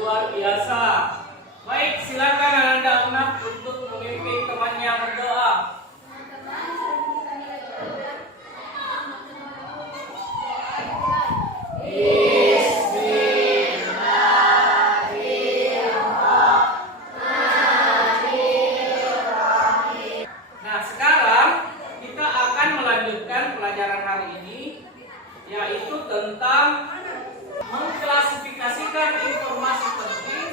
luar biasa. Baik, silakan anak-anak untuk memimpin temannya berdoa. Nah, sekarang kita akan melanjutkan pelajaran hari ini, yaitu tentang mengklasifikasikan informasi penting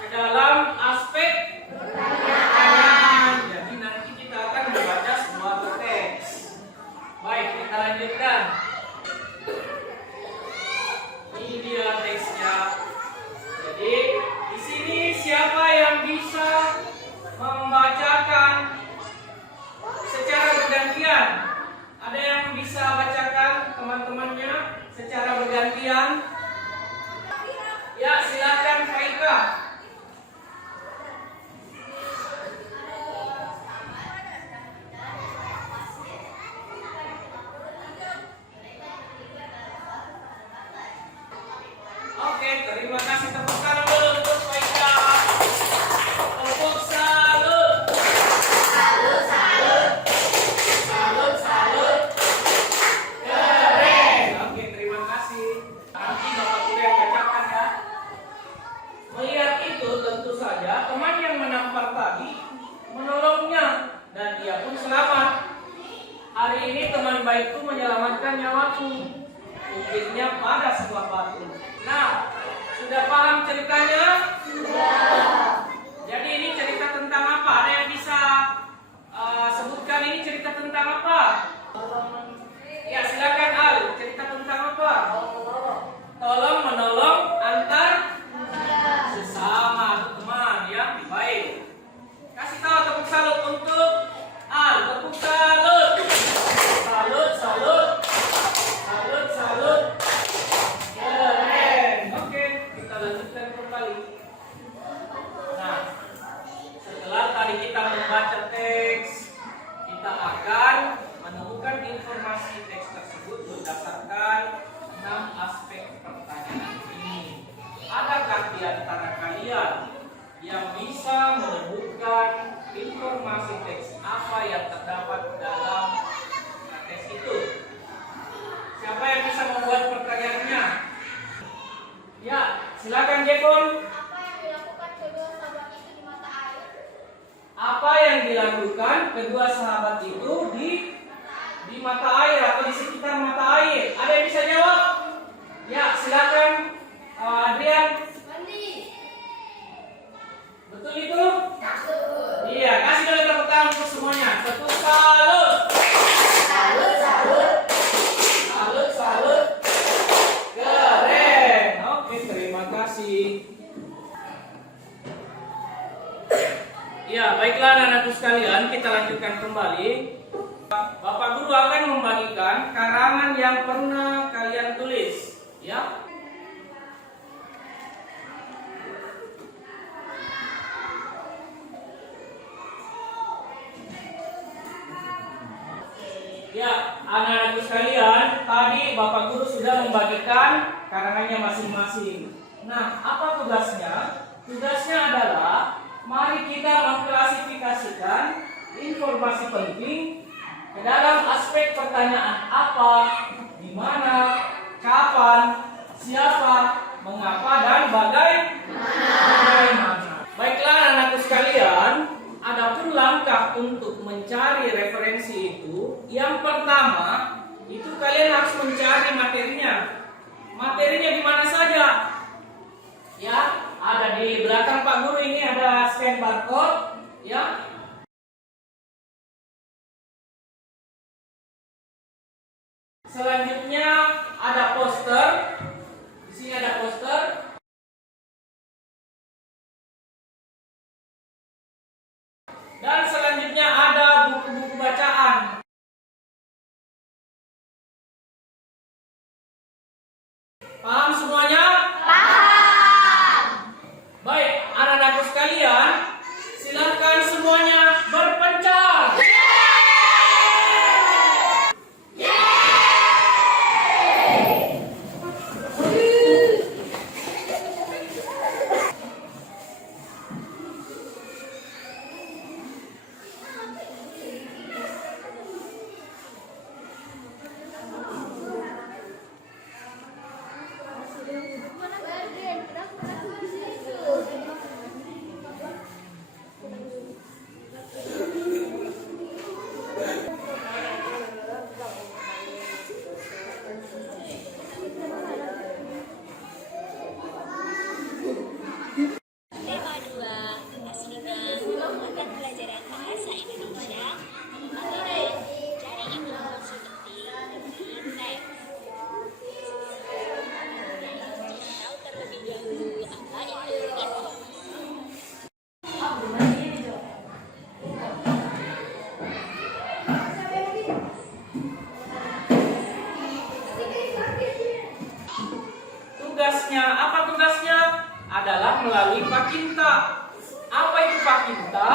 ke dalam aspek pertanyaan. Jadi nanti kita akan membaca sebuah teks. Baik, kita lanjutkan. Ini dia teksnya. Jadi di sini siapa yang bisa membacakan secara bergantian? Ada yang bisa bacakan teman-temannya secara bergantian? Ya, silakan Faika. Oke, terima kasih, tepuk tangan dulu untuk Faika. Tepuk salut. Salut, salut. Salut, salut. Keren. Oke, terima kasih. Nanti Bapak Guru yang bacakan ya. Melihat itu tentu saja teman yang menampar tadi menolongnya dan dia pun selamat. Hari ini teman baikku menyelamatkan nyawaku. Ukirnya pada sebuah batu. Nah, sudah paham ceritanya? Sudah. Jadi ini cerita tentang apa? Ada yang bisa sebutkan ini cerita tentang apa? Ya, silakan Al. Cerita tentang apa? Tolong menolong antar sesama teman ya. Baik. Kasih tahu tepuk salut untuk Al. Tepuk salut. Salut, salut. Salut, salut. Keren. Oke, kita lanjutkan kembali. Nah, setelah tadi kita membaca teks, kita akan menemukan informasi teks tersebut berdasarkan 6 aspek pertanyaan ini. Adakah di antara kalian yang bisa menemukan informasi teks apa yang terdapat dalam teks itu? Siapa yang bisa membuat pertanyaannya? Ya, silakan Jepon. Apa yang dilakukan kedua sahabat itu di mata air atau di sekitar mata air? Ada yang bisa jawab? Ya, silakan Adrian. Betul itu? Iya, kasih dulu tepuk tangan untuk semuanya. Tepuk salut. Salut, salut. Salut, salut. Keren. Oke, terima kasih. Ya, baiklah anak-anakku sekalian, kita lanjutkan kembali. Bapak Guru akan membagikan karangan yang pernah kalian tulis, ya. Ya, anak-anakku sekalian, tadi Bapak Guru sudah membagikan karangannya masing-masing. Nah, apa tugasnya? Tugasnya adalah mari kita mengklasifikasikan informasi penting ke dalam aspek pertanyaan apa, di mana, kapan, siapa, mengapa, dan bagaimana. Baiklah anak-anakku sekalian, adapun langkah untuk mencari referensi itu, yang pertama itu kalian harus mencari materinya. Materinya di mana saja? Ya, ada di belakang Pak Guru ini ada scan barcode, ya. Selanjutnya ada poster. Di sini ada poster. Dan selanjutnya ada buku-buku bacaan. Paham semuanya? Paham. Baik, anak-anakku sekalian, silakan semuanya berpencar. adalah melalui Pakinta. Apa itu Pakinta?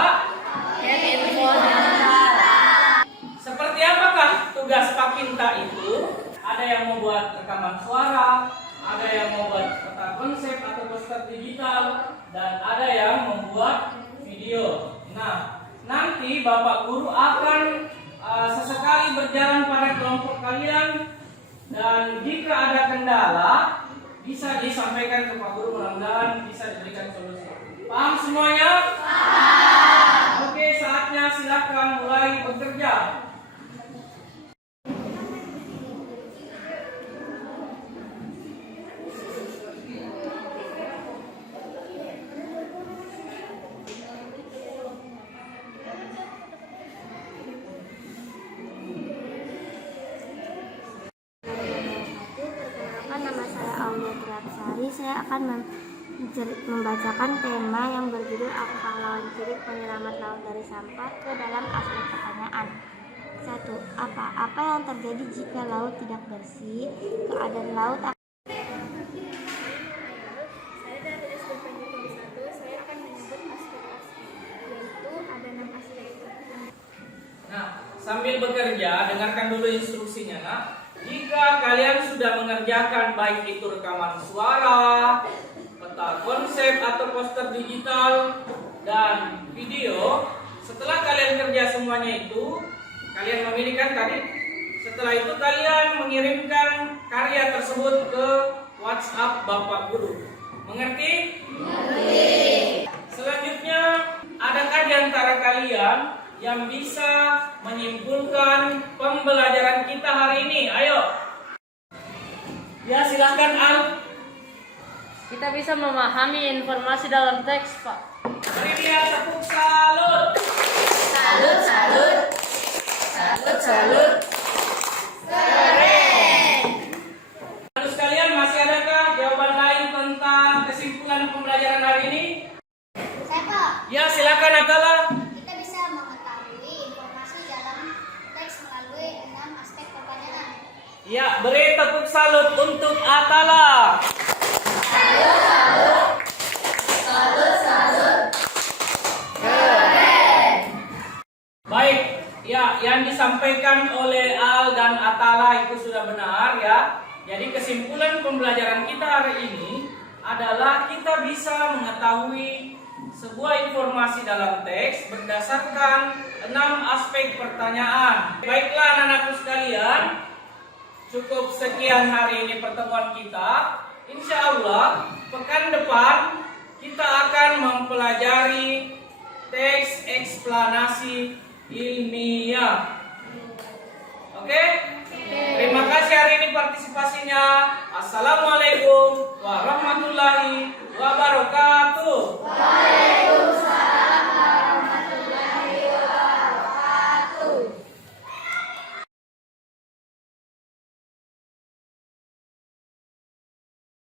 Seperti apakah tugas Pakinta itu? Ada yang membuat rekaman suara, ada yang membuat peta konsep atau poster digital, dan ada yang membuat video. Nah, nanti Bapak Guru akan sesekali berjalan pada kelompok kalian, dan jika ada kendala bisa disampaikan ke Pak Guru, mudah-mudahan bisa diberikan solusi. Paham semuanya? Paham. Oke, saatnya silakan mulai bekerja. Saya akan membacakan tema yang berjudul Apakah lawan ciri penyelamat laut dari sampah ke dalam aspek pertanyaan. 1. Apa yang terjadi jika laut tidak bersih? Keadaan laut Saya dari SDPN 1, saya akan menyebut aspek-aspek, yaitu ada 6 aspek. Nah, sambil bekerja, dengarkan dulu instruksinya, nak. Jika kalian sudah mengerjakan baik itu rekaman suara, peta konsep atau poster digital, dan video, setelah kalian kerja semuanya itu, kalian memilihkan tadi. Setelah itu kalian mengirimkan karya tersebut ke WhatsApp Bapak Guru. Mengerti? Mengerti. Selanjutnya, adakah di antara kalian yang bisa menyimpulkan pembelajaran kita hari ini? Ayo. Ya, silakan Al. Kita bisa memahami informasi dalam teks, Pak. Beri dia tepuk salut. Salut, salut. Salut, salut. Keren. Lalu sekalian, masih adakah jawaban lain tentang kesimpulan pembelajaran hari ini? Saya Pak, Ya, silakan Atala. kita bisa mengetahui informasi dalam teks melalui 6 aspek pertanyaan. Ya, beri tepuk salut untuk Atala. Salut, salut. Salut, salut. Keren. Baik, ya, yang disampaikan oleh Al dan Atala itu sudah benar ya. Jadi kesimpulan pembelajaran kita hari ini adalah kita bisa mengetahui sebuah informasi dalam teks berdasarkan 6 aspek pertanyaan. Baiklah anak-anakku sekalian, cukup sekian hari ini pertemuan kita. Insya Allah pekan depan kita akan mempelajari teks eksplanasi ilmiah. Oke? Terima kasih hari ini partisipasinya. Assalamualaikum warahmatullahi wabarakatuh.